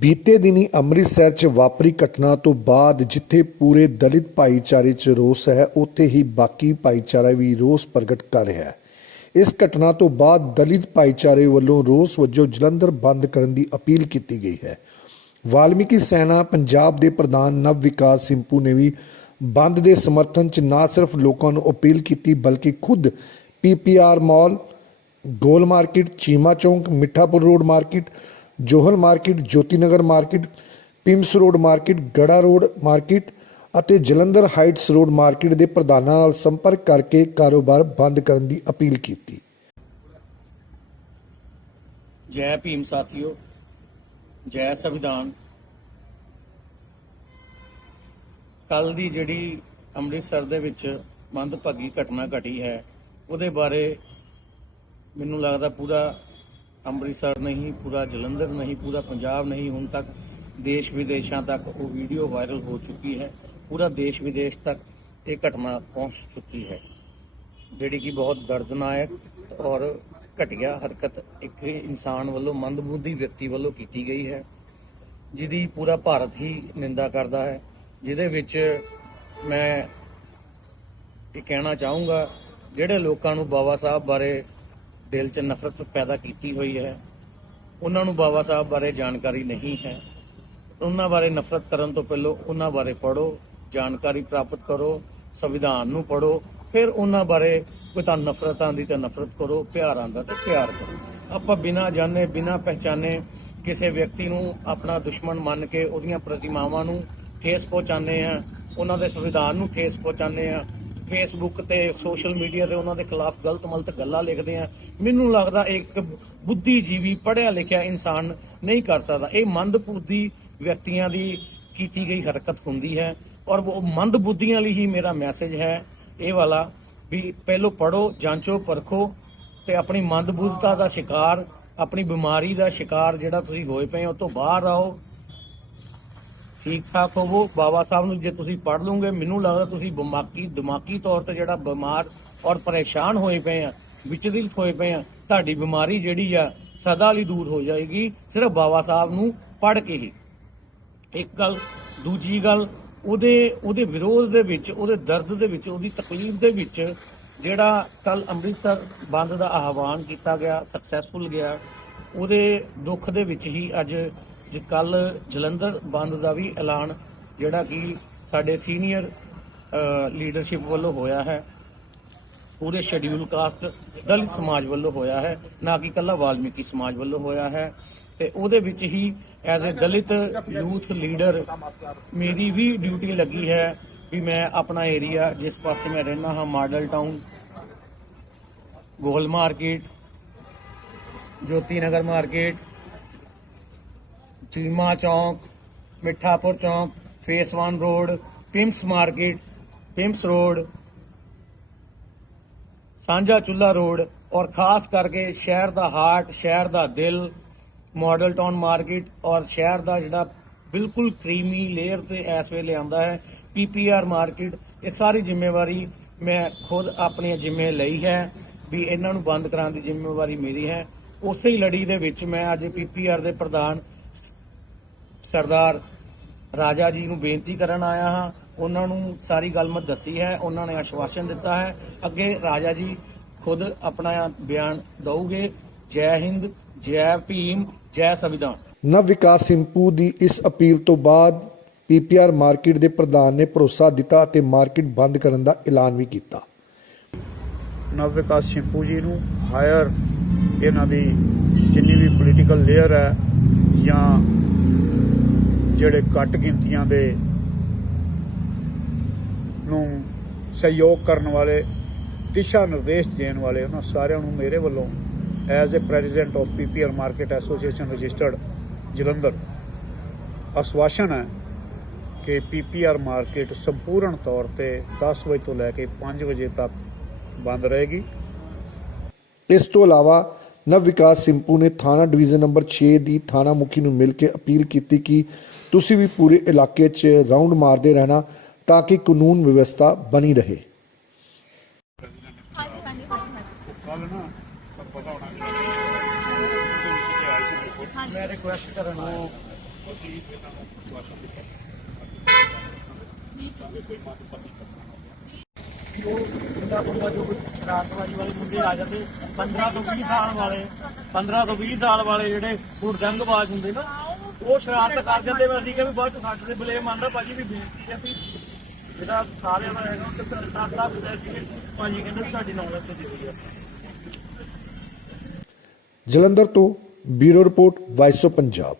ਬੀਤੇ ਦਿਨੀ ਅੰਮ੍ਰਿਤਸਰ 'ਚ ਵਾਪਰੀ ਘਟਨਾ ਤੋਂ ਬਾਅਦ ਜਿੱਥੇ ਪੂਰੇ ਦਲਿਤ ਭਾਈਚਾਰੇ 'ਚ ਰੋਸ ਹੈ, ਉੱਥੇ ਹੀ ਬਾਕੀ ਭਾਈਚਾਰਾ ਵੀ ਰੋਸ ਪ੍ਰਗਟ ਕਰ ਰਿਹਾ ਹੈ। ਇਸ ਘਟਨਾ ਤੋਂ ਬਾਅਦ ਦਲਿਤ ਭਾਈਚਾਰੇ ਵੱਲੋਂ ਰੋਸ ਵਜੋਂ ਜਲੰਧਰ ਬੰਦ ਕਰਨ ਦੀ ਅਪੀਲ ਕੀਤੀ ਗਈ ਹੈ। ਵਾਲਮੀਕੀ ਸੈਨਾ ਪੰਜਾਬ ਦੇ ਪ੍ਰਧਾਨ ਨਵ ਵਿਕਾਸ ਸਿੰਪੂ ਨੇ ਵੀ ਬੰਦ ਦੇ ਸਮਰਥਨ 'ਚ ਨਾ ਸਿਰਫ ਲੋਕਾਂ ਨੂੰ ਅਪੀਲ ਕੀਤੀ, ਬਲਕਿ ਖੁਦ PPR mall, Gol market, Cheema Chowk, Mithapur road market Johal market Jyoti Nagar market PIMS road market, Garha road market ਅਤੇ ਜਲੰਧਰ ਹਾਈਟਸ ਰੋਡ ਮਾਰਕੀਟ ਦੇ ਪ੍ਰਧਾਨਾਂ ਨਾਲ ਸੰਪਰਕ ਕਰਕੇ ਕਾਰੋਬਾਰ ਬੰਦ ਕਰਨ ਦੀ ਅਪੀਲ ਕੀਤੀ। ਜੈ ਭੀਮ ਸਾਥੀਓ, ਜੈ ਸੰਵਿਧਾਨ। ਕੱਲ ਦੀ ਜਿਹੜੀ ਅੰਮ੍ਰਿਤਸਰ ਦੇ ਵਿੱਚ ਮੰਦਭਾਗੀ ਘਟਨਾ ਘਟੀ ਹੈ, ਉਹਦੇ ਬਾਰੇ ਮੈਨੂੰ ਲੱਗਦਾ ਪੂਰਾ ਅੰਮ੍ਰਿਤਸਰ ਨਹੀਂ, ਪੂਰਾ ਜਲੰਧਰ ਨਹੀਂ, ਪੂਰਾ ਪੰਜਾਬ ਨਹੀਂ, ਹੁਣ ਤੱਕ ਦੇਸ਼ ਵਿਦੇਸ਼ਾਂ ਤੱਕ ਉਹ ਵੀਡੀਓ ਵਾਇਰਲ ਹੋ ਚੁੱਕੀ ਹੈ। ਪੂਰਾ ਦੇਸ਼ ਵਿਦੇਸ਼ ਤੱਕ ਇਹ ਘਟਨਾ ਪਹੁੰਚ ਚੁੱਕੀ ਹੈ। ਜਿਹੜੀ ਕਿ ਬਹੁਤ ਦਰਦਨਾਇਕ ਔਰ ਘਟੀਆ ਹਰਕਤ ਇੱਕ ਇਨਸਾਨ ਵੱਲੋਂ, ਮੰਦਬੁੱਧੀ ਵਿਅਕਤੀ ਵੱਲੋਂ ਕੀਤੀ ਗਈ ਹੈ। ਜਿਹਦੀ ਪੂਰਾ ਭਾਰਤ ਹੀ ਨਿੰਦਾ ਕਰਦਾ ਹੈ। ਜਿਹਦੇ ਵਿੱਚ ਮੈਂ ਇਹ ਕਹਿਣਾ ਚਾਹੂੰਗਾ, ਜਿਹੜੇ ਲੋਕਾਂ ਨੂੰ ਬਾਬਾ ਸਾਹਿਬ ਬਾਰੇ ਦਿਲ 'ਚ ਨਫ਼ਰਤ ਪੈਦਾ ਕੀਤੀ ਹੋਈ ਹੈ। ਉਹਨਾਂ ਨੂੰ ਬਾਬਾ ਸਾਹਿਬ ਬਾਰੇ ਜਾਣਕਾਰੀ ਨਹੀਂ ਹੈ। ਉਹਨਾਂ ਬਾਰੇ ਨਫ਼ਰਤ ਕਰਨ ਤੋਂ ਪਹਿਲਾਂ ਉਹਨਾਂ ਬਾਰੇ ਪੜ੍ਹੋ, ਜਾਣਕਾਰੀ ਪ੍ਰਾਪਤ ਕਰੋ, ਸੰਵਿਧਾਨ ਨੂੰ ਪੜ੍ਹੋ, ਫਿਰ ਉਹਨਾਂ ਬਾਰੇ ਕੋਈ ਤਾਂ ਨਫ਼ਰਤਾਂ ਦੀ ਤਾਂ ਨਫ਼ਰਤ ਕਰੋ, ਪਿਆਰਾਂ ਦਾ ਤਾਂ ਪਿਆਰ ਕਰੋ। ਆਪਾਂ ਬਿਨਾਂ ਜਾਣੇ, ਬਿਨਾਂ ਪਹਿਚਾਨੇ ਕਿਸੇ ਵਿਅਕਤੀ ਨੂੰ ਆਪਣਾ ਦੁਸ਼ਮਣ ਮੰਨ ਕੇ ਉਹਦੀਆਂ ਪ੍ਰਤਿਮਾਵਾਂ ਨੂੰ ਠੇਸ ਪਹੁੰਚਾਉਂਦੇ ਆ ਉਹਨਾਂ ਦੇ ਸੰਵਿਧਾਨ ਨੂੰ ਠੇਸ ਪਹੁੰਚਾਉਂਦੇ ਆ ਫੇਸਬੁੱਕ ਤੇ ਸੋਸ਼ਲ ਮੀਡੀਆ ਤੇ ਉਹਨਾਂ ਦੇ ਖਿਲਾਫ ਗਲਤ ਮਲਤ ਗੱਲਾਂ ਲਿਖਦੇ ਆ। ਮੈਨੂੰ ਲੱਗਦਾ ਇੱਕ ਬੁੱਧੀਜੀਵੀ ਪੜ੍ਹਿਆ ਲਿਖਿਆ ਇਨਸਾਨ ਨਹੀਂ ਕਰ ਸਕਦਾ। ਇਹ ਮੰਦਬੁੱਧੀ ਵਿਅਕਤੀਆਂ ਦੀ ਕੀਤੀ ਗਈ ਹਰਕਤ ਹੁੰਦੀ ਹੈ ਔਰ ਉਹ ਮੰਦਬੁੱਧੀਆਂ ਲਈ ਹੀ ਮੇਰਾ ਮੈਸੇਜ ਹੈ ਇਹ ਵਾਲਾ ਵੀ ਪਹਿਲੋ ਪੜੋ ਜਾਂਚੋ, ਪਰਖੋ ਤੇ ਆਪਣੀ ਮੰਦਬੁੱਧਤਾ ਦਾ ਸ਼ਿਕਾਰ, ਆਪਣੀ ਬਿਮਾਰੀ ਦਾ ਸ਼ਿਕਾਰ ਜਿਹੜਾ ਤੁਸੀਂ ਹੋਏ ਪਏ ਹੋ, ਉਹ ਤੋਂ ਬਾਹਰ ਆਓ। ਠੀਕ ਠਾਕ ਹੋਵੋ। ਬਾਬਾ ਸਾਹਿਬ ਨੂੰ ਜੇ ਤੁਸੀਂ ਪੜ੍ਹ ਲਓਗੇ, ਮੈਨੂੰ ਲੱਗਦਾ ਤੁਸੀਂ ਦਿਮਾਗੀ ਦਿਮਾਗੀ ਤੌਰ ਤੇ ਜਿਹੜਾ ਬਿਮਾਰ ਔਰ ਪਰੇਸ਼ਾਨ ਹੋਏ ਪਏ ਆ, ਵਿਚਲਿਤ ਹੋਏ ਪਏ ਆ, ਤੁਹਾਡੀ ਬਿਮਾਰੀ ਜਿਹੜੀ ਆ ਸਦਾ ਲਈ ਦੂਰ ਹੋ ਜਾਏਗੀ, ਸਿਰਫ ਬਾਬਾ ਸਾਹਿਬ ਨੂੰ ਪੜ੍ਹ ਕੇ ਹੀ। ਇੱਕ ਗੱਲ, ਦੂਜੀ ਗੱਲ, ਉਹਦੇ ਉਹਦੇ ਵਿਰੋਧ ਦੇ ਵਿੱਚ, ਉਹਦੇ ਦਰਦ ਦੇ ਵਿੱਚ, ਉਹਦੀ ਤਕਲੀਫ ਦੇ ਵਿੱਚ ਜਿਹੜਾ ਕੱਲ ਅੰਮ੍ਰਿਤਸਰ ਬੰਦ ਦਾ ਆਹਵਾਨ ਕੀਤਾ ਗਿਆ ਸਕਸੈਸਫੁਲ ਗਿਆ, ਉਹਦੇ ਦੁੱਖ ਦੇ ਵਿੱਚ ਹੀ ਅੱਜ ਜੇ ਕੱਲ ਜਲੰਧਰ ਬੰਦ ਦਾ ਵੀ ਐਲਾਨ, ਜਿਹੜਾ ਕਿ ਸਾਡੇ ਸੀਨੀਅਰ ਲੀਡਰਸ਼ਿਪ ਵੱਲੋਂ ਹੋਇਆ ਹੈ। ਪੂਰੇ ਸ਼ਡਿਊਲ ਕਾਸਟ ਦਲਿਤ ਸਮਾਜ ਵੱਲੋਂ ਹੋਇਆ ਹੈ, ਨਾ ਕਿ ਕੱਲਾ ਵਾਲਮੀਕੀ ਸਮਾਜ ਵੱਲੋਂ ਹੋਇਆ ਹੈ। ਤੇ ਉਹਦੇ ਵਿੱਚ ਹੀ as a Dalit youth leader ਮੇਰੀ ਵੀ ਡਿਊਟੀ ਲੱਗੀ ਹੈ ਵੀ ਮੈਂ ਆਪਣਾ ਏਰੀਆ, ਜਿਸ ਪਾਸੇ ਮੈਂ ਰਹਿਣਾ ਹਾਂ, model town Gol market, Jyoti Nagar market Cheema Chowk, Mithapur Chowk, phase 1 road, PIMS market, PIMS road, Sanjha Chulha road ਔਰ ਖਾਸ ਕਰਕੇ ਸ਼ਹਿਰ ਦਾ ਹਾਰਟ, ਸ਼ਹਿਰ ਦਾ ਦਿਲ, ਮਾਡਲ ਟਾਊਨ ਮਾਰਕੀਟ ਔਰ ਸ਼ਹਿਰ ਦਾ ਜਿਹੜਾ ਬਿਲਕੁਲ ਕਰੀਮੀ ਲੇਅਰ ਤੇ ਇਸ ਵੇਲੇ ਆਂਦਾ ਹੈ ਪੀਪੀਆਰ ਮਾਰਕੀਟ। ਇਹ ਸਾਰੀ ਜ਼ਿੰਮੇਵਾਰੀ ਮੈਂ ਖੁਦ ਆਪਣੀ ਜ਼ਿੰਮੇ ਲਈ ਹੈ ਵੀ ਇਹਨਾਂ ਨੂੰ ਬੰਦ ਕਰਾਉਣ ਦੀ ਜ਼ਿੰਮੇਵਾਰੀ ਮੇਰੀ ਹੈ। ਉਸੇ ਹੀ ਲੜੀ ਦੇ ਵਿੱਚ ਮੈਂ ਅੱਜ ਪੀਪੀਆਰ ਦੇ ਪ੍ਰਧਾਨ ਸਰਦਾਰ ਰਾਜਾ ਜੀ ਨੂੰ ਬੇਨਤੀ ਕਰਨ ਆਇਆ ਹਾਂ। ਉਹਨਾਂ ਨੂੰ ਸਾਰੀ ਗੱਲ ਮੈਂ ਦੱਸੀ ਹੈ। ਉਹਨਾਂ ਨੇ ਆਸ਼ਵਾਸਨ ਦਿੱਤਾ ਹੈ। ਅੱਗੇ ਰਾਜਾ ਜੀ ਖੁਦ ਆਪਣਾ ਬਿਆਨ ਦਊਗੇ। ਜੈ ਹਿੰਦ ਜੈ ਭੀਮ ਜੈ ਸੰਵਿਧਾਨ। ਨਵ ਵਿਕਾਸ ਸਿੰਪੂ ਦੀ ਇਸ ਅਪੀਲ ਤੋਂ ਬਾਅਦ ਪੀਪੀਆਰ ਮਾਰਕੀਟ ਦੇ ਪ੍ਰਧਾਨ ਨੇ ਭਰੋਸਾ ਦਿੱਤਾ ਅਤੇ ਮਾਰਕੀਟ ਬੰਦ ਕਰਨ ਦਾ ਐਲਾਨ ਵੀ ਕੀਤਾ। ਨਵ ਵਿਕਾਸ ਸਿੰਪੂ ਜੀ ਨੂੰ ਹਾਇਰ ਇਹਨਾਂ ਦੀ ਜਿੰਨੀ ਵੀ ਪੋਲੀਟੀਕਲ ਲੇਅਰ ਹੈ ਜਾਂ ਜਿਹੜੇ ਘੱਟ ਗਿਣਤੀਆਂ ਦੇ ਨੂੰ ਸਹਿਯੋਗ ਕਰਨ ਵਾਲੇ, ਦਿਸ਼ਾ ਨਿਰਦੇਸ਼ ਦੇਣ ਵਾਲੇ ਉਹਨਾਂ ਸਾਰਿਆਂ ਨੂੰ ਮੇਰੇ ਵੱਲੋਂ as a president of PPR market association registered Jalandhar ਅਸ਼ਵਾਸਨ ਹੈ ਕਿ ਪੀਪੀਆਰ ਮਾਰਕੀਟ ਸੰਪੂਰਨ ਤੌਰ ਤੇ 10 ਵਜੇ ਤੋਂ ਲੈ ਕੇ 5 ਵਜੇ ਤੱਕ ਬੰਦ ਰਹੇਗੀ। ਇਸ ਤੋਂ ਇਲਾਵਾ ਨਵ ਵਿਕਾਸ ਸਿੰਪੂ ਨੇ ਥਾਣਾ ਡਿਵੀਜ਼ਨ ਨੰਬਰ 6 ਦੀ ਥਾਣਾ ਮੁਖੀ ਨੂੰ ਮਿਲ ਕੇ ਅਪੀਲ ਕੀਤੀ ਕਿ ਤੁਸੀਂ ਵੀ ਪੂਰੇ ਇਲਾਕੇ 'ਚ ਰਾਉਂਡ ਮਾਰਦੇ ਰਹਿਣਾ ਤਾਂ ਕਿ ਕਾਨੂੰਨ ਵਿਵਸਥਾ ਬਣੀ ਰਹੇ। ਹਾਂਜੀ ਹਾਂਜੀ ਕੱਲ ਨਾ ਪਤਾ ਹੋਣਾ ਹਾਂਜੀ। ਮੈਂ ਰਿਕੁਐਸਟ ਕਰਨ ਅਸੀਂ ਇਹਨਾਂ ਨੂੰ ਵਿਸ਼ਵਾਸ ਦਿੱਤਾ ਮੁੰਡਾ ਮੁੰਡਾ ਜੋ ਰਾਤਵਾਜੀ ਵਾਲੇ ਮੁੰਡੇ ਆ ਜਾਂਦੇ 15 ਤੋਂ 20 ਸਾਲ ਵਾਲੇ 15 ਤੋਂ 20 ਸਾਲ ਵਾਲੇ ਜਿਹੜੇ ਹੁੜਦੰਗਬਾਜ਼ ਹੁੰਦੇ ਨਾ, ਉਹ ਸ਼ਰਾਰਤ ਕਰ ਜਾਂਦੇ ਮੈਂ ਅਸੀਂ ਕਿਹਾ ਬਾਅਦ ਚ ਸਾਡੇ ਤੇ ਬਲੇਮ ਆਂਦਾ ਭਾਜੀ ਵੀ ਬੇਇੱਜ਼ਤੀ ਆ ਵੀ ਜਿਹੜਾ ਸਾਰਿਆਂ ਦਾ ਹੈਗਾ ਉਹ ਤੇ ਸਾਡਾ ਹੁੰਦਾ ਸੀ ਭਾਜੀ ਕਹਿੰਦੇ ਸਾਡੀ ਨੌਲੇਜ ਤੇ ਦਿੱਤੀ ਆ। ਜਲੰਧਰ ਤੋਂ bureau report voice of Punjab